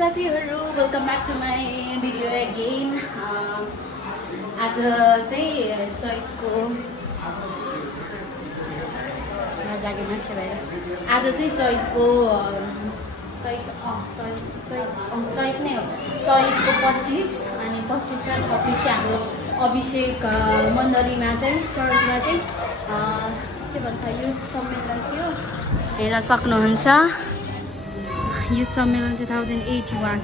साथीहरु welcome back to my video again. आज चाहिँ चैतको नजागे मान्छे भएर आज चाहिँ चैतको चैत नै हो। चैतको 25 अनि 25 र 26 चाहिँ हाम्रो अभिषेक मण्डलीमा चाहिँ चर्चमा चाहिँ के भन्छ युथ सम्मेलन थियो, हेर्न सक्नुहुन्छ। युथ सम्मेलन 2081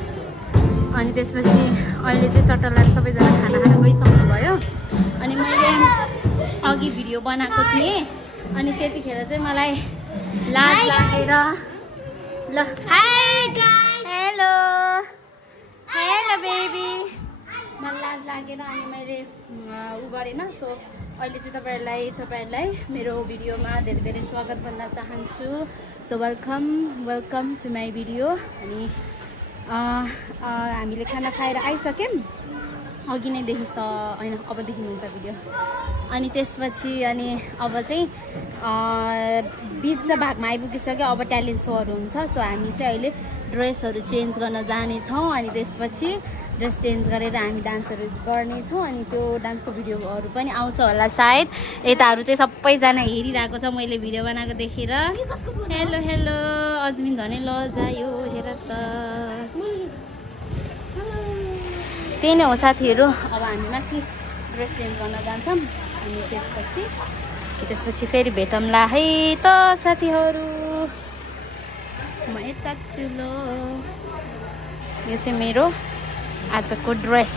अनि त्यसपछि अहिले चाहिँ चट्टलाएर सबैजना खाना खान गइसक्नुभयो। अनि मैले अघि भिडियो बनाएको थिएँ अनि त्यतिखेर चाहिँ मलाई लाज लागेर ल high guys hello hello baby मलाई लाज लागेर अनि मैले उ गरेन। सो अहिले चाहिँ तपाईहरुलाई मेरो भिडियोमा धेरै धेरै स्वागत भन्न चाहन्छु। So welcome to my video. अनि हामीले खाना खाएर आइसक्यौँ, अघि नै होइन अब देखिनुहुन्छ भिडियो। अनि त्यसपछि अनि अब चाहिँ बिच भागमा आइपुगिसक्यो। अब ट्यालेन्ट सोहरू हुन्छ। सो हामी चाहिँ अहिले ड्रेसहरू चेन्ज गर्न जानेछौँ अनि त्यसपछि ड्रेस चेन्ज गरेर हामी डान्सहरू गर्नेछौँ। अनि त्यो डान्सको भिडियोहरू पनि आउँछ होला सायद। यताहरू चाहिँ सबैजना हेरिरहेको छ मैले भिडियो बनाएको देखेर। हेलो हेलो अजमिन धने लजायो हेर त। त्यही नै हो साथीहरू। अब हामी माथि ड्रेस चेन्ज गर्न जान्छौँ अनि त्यसपछि फेरि भेटौँला है त साथीहरू। म यता छु ल। यो चाहिँ मेरो आजको ड्रेस।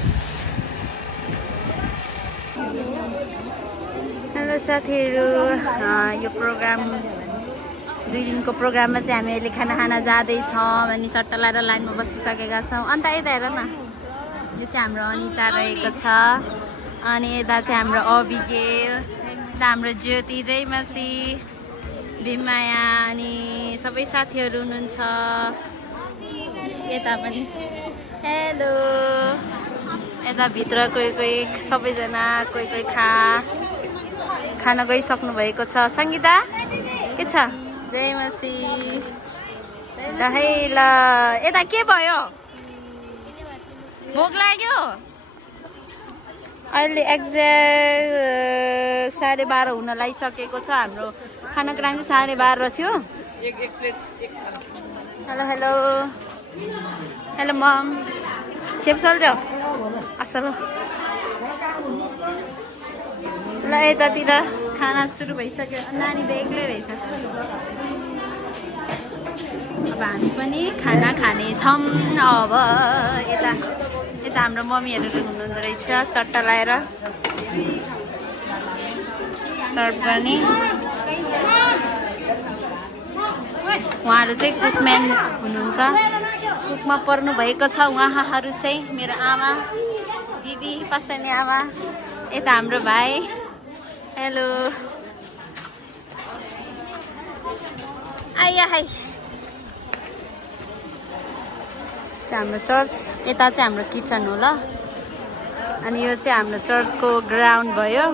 हेलो साथीहरू, यो प्रोग्राम 2 दिनको प्रोग्राममा चाहिँ हामी अहिले खाना खान जाँदैछौँ अनि चट्टलाएर लाइनमा बसिसकेका छौँ। अन्त यता हेर न, यो चाहिँ हाम्रो अनिता रहेको छ अनि यता चाहिँ हाम्रो अभिगेल, यता हाम्रो ज्योति, जयमासी, भीममाया अनि सबै साथीहरू हुनुहुन्छ यता पनि। हेलो यता भित्र कोही सबैजना कोही खाना गइसक्नु भएको छ। सङ्गीता के छ? जयमासी ल है ल। यता के भयो? भोक लाग्यो? अहिले एक्ज्याक्ट 12:30 हुन लागिसकेको छ। हाम्रो खानाको टाइम चाहिँ 12:30 थियो। हेलो हेलो हेलो मम सेप चल्छ असल ल। यतातिर खाना सुरु भइसक्यो। नानी त एक्लै रहेछ। अब हामी पनि खाना खानेछौँ। अब यता हाम्रो मम्मीहरू हुनुहुँदो रहेछ चट्टलाएर सर्भ गर्ने। उहाँहरू चाहिँ कुकम्यान हुनुहुन्छ, कुकमा पर्नु भएको छ। उहाँहरू चाहिँ मेरो आमा दिदी पसनी आमा। यता हाम्रो भाइ। हेलो आइया है। हाम्रो चर्च यता चाहिँ हाम्रो किचन हो ल। अनि यो चाहिँ हाम्रो चर्चको ग्राउन्ड भयो।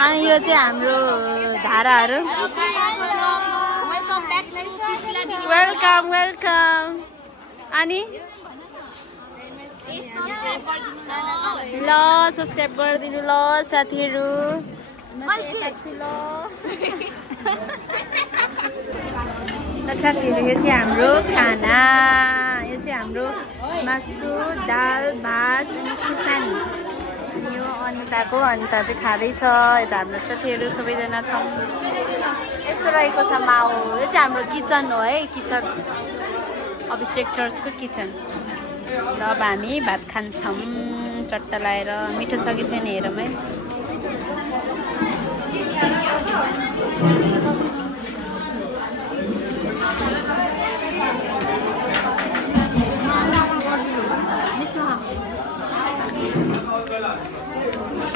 अनि यो चाहिँ हाम्रो धाराहरू। Welcome welcome. अनि ल सब्सक्राइब गरिदिनु ल साथीहरू। साथीहरू यो चाहिँ हाम्रो खाना। यो चाहिँ हाम्रो मासु, दाल, भात अनि खुर्सानी। यो अनिता चाहिँ खाँदैछ। यता हाम्रो साथीहरू सबैजना छौँ। यस्तो रहेको छ माउ। यो चाहिँ हाम्रो किचन हो है, किचन अभिषेक चर्चको किचन। ल अब हामी भात खान्छौँ चट्टलाएर। मिठो छ कि छैन हेरौँ है।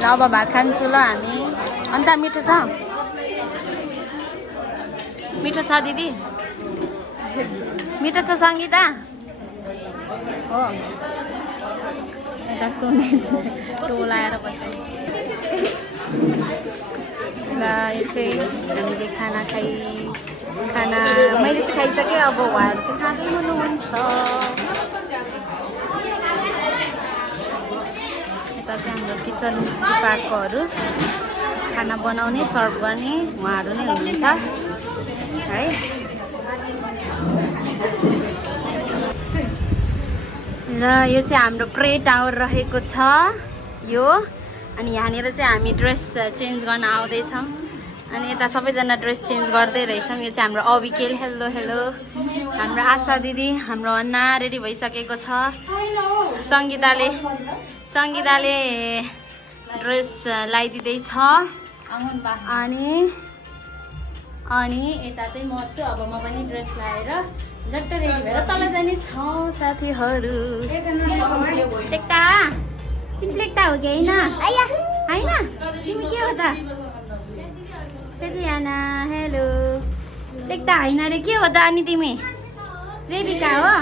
ल अब भात खान्छु ल हामी। अन्त मिठो छ? मिठो छ दिदी? मिठो छ सङ्गीता? हो यता सुने टोलाएर बस्छ। ल यो चाहिँ हामीले खाना खाइ खाना मैले चाहिँ खाइसकेँ अब उहाँहरू चाहिँ खाँदै हुनुहुन्छ यता चाहिँ हाम्रो किचन डिपार्टकोहरू खाना बनाउने सर्भ गर्ने उहाँहरू नै हुनुहुन्छ है र यो चाहिँ हाम्रो प्रे टावर रहेको छ यो अनि यहाँनिर चाहिँ हामी ड्रेस चेन्ज गर्न आउँदैछौँ अनि यता सबैजना ड्रेस चेन्ज गर्दै रहेछौँ यो चाहिँ हाम्रो अविकेल हेलो हेलो हाम्रो आशा दिदी हाम्रो अन्ना रेडी भइसकेको छ सङ्गीताले ड्रेस लगाइदिँदैछ अनि यता चाहिँ म छु अब म पनि ड्रेस लगाएर झट्ट रेडी भएर तल जाने छ साथीहरू टेक्टा तिमी लेख्दा हो कि होइन तिमी के हो त सेलियाना हेलो लेख्दा होइन रे के हो त अनि तिमी रेबिका हो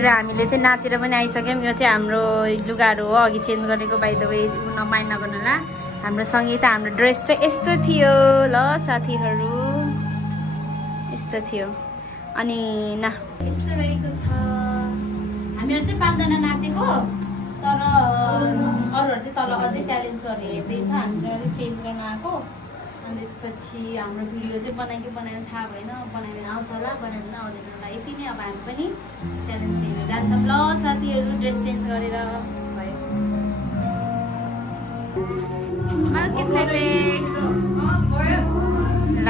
गरेर हामीले चाहिँ नाचेर पनि आइसक्यौँ। यो चाहिँ हाम्रो लुगाहरू हो, अघि चेन्ज गरेको बाइ द वे नमाइन्ड नगर्नु होला। हाम्रो सङ्गीत हाम्रो ड्रेस चाहिँ यस्तो थियो ल साथीहरू, यस्तो थियो। अनि न यस्तो रहेको छ। हामीहरू चाहिँ 5 जना नाचेको, तर अरूहरू चाहिँ तल अझै ट्यालेन्ट्सहरू हेर्दैछ। हामीले अलिक चेन्ज गर्न आएको। अनि त्यसपछि हाम्रो भिडियो चाहिँ बनायो कि बनाएन थाहा भएन। बनायो भने आउँछ होला, बनायो भने आउँदैन होला। यति नै। अब हामी पनि ट्यालेन्ट्स हेर्न जान्छौँ ल साथीहरू, ड्रेस चेन्ज गरेर भयो। ल